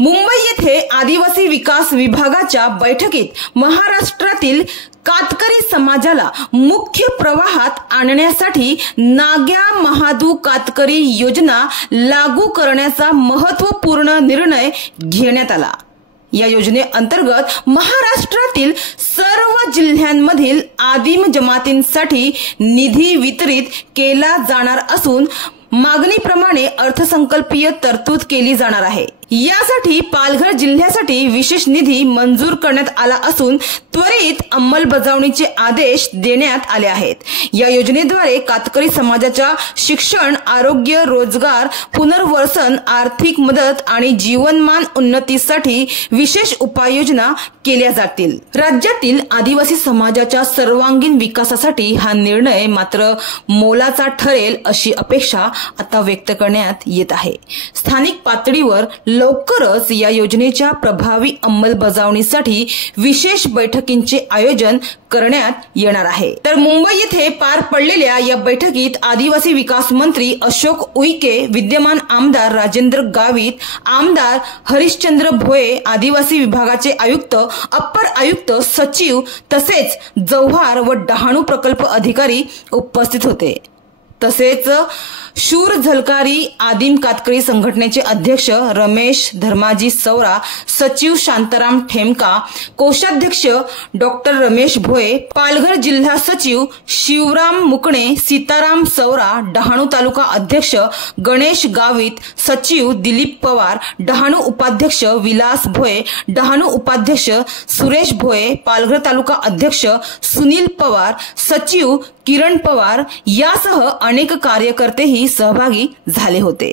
मुंबई येथे आदिवासी विकास विभागाच्या बैठकीत महाराष्ट्रातील कातकरी समाजाला मुख्य प्रवाहात आणण्यासाठी नाग्या महादू कातकरी योजना लागू करण्याचा महत्त्वपूर्ण निर्णय घेण्यात आला। या योजनेअंतर्गत महाराष्ट्रातील सर्व जिल्ह्यांमधील आदिम जमातींसाठी निधी वितरित केला जाणार असून मागणीप्रमाणे अर्थसंकल्पीय तरतूद केली जाणार आहे। यासाठी पालघर जिल्ह्यासाठी विशेष निधी मंजूर करण्यात आला असून त्वरित अंमलबजावणीचे आदेश देण्यात आले आहेत। या योजनेद्वारे कातकरी समाजाच्या शिक्षण, आरोग्य, रोजगार, पुनर्वसन, आर्थिक मदत आणि जीवनमान उन्नतीसाठी विशेष उपाययोजना केल्या जातील। राज्यातील आदिवासी समाजाच्या सर्वांगीण विकासासाठी हा निर्णय मात्र मोलाचा ठरेल अशी अपेक्षा आता व्यक्त करण्यात येत आहे। स्थानिक पातळीवर लवकरच या योजनेच्या प्रभावी अंमलबजावणीसाठी विशेष बैठकींचे आयोजन करण्यात येणार आहे। तर मुंबई येथे पार पडलेल्या या बैठकीत आदिवासी विकास मंत्री अशोक उईके, विद्यमान आमदार राजेंद्र गावित, आमदार हरिश्चंद्र भोये, आदिवासी विभागाचे आयुक्त, अप्पर आयुक्त, सचिव तसेच जव्हार व डहाणू प्रकल्प अधिकारी उपस्थित होते। तसेच शूर झलकारी आदिम कातकरी संघटनेचे अध्यक्ष रमेश धर्माजी सौरा, सचिव शांताराम ठेमका, कोषाध्यक्ष डॉक्टर रमेश भोये, पालघर जिल्हा सचिव शिवराम मुकणे, सीताराम सौरा, डहाणू तालुका अध्यक्ष गणेश गावित, सचिव दिलीप पवार, डहाणू उपाध्यक्ष विलास भोये, डहाणू उपाध्यक्ष सुरेश भोये, पालघर तालुका अध्यक्ष सुनील पवार, सचिव किरण पवार यासह अनेक कार्यकर्तेही सहभागी झाले होते।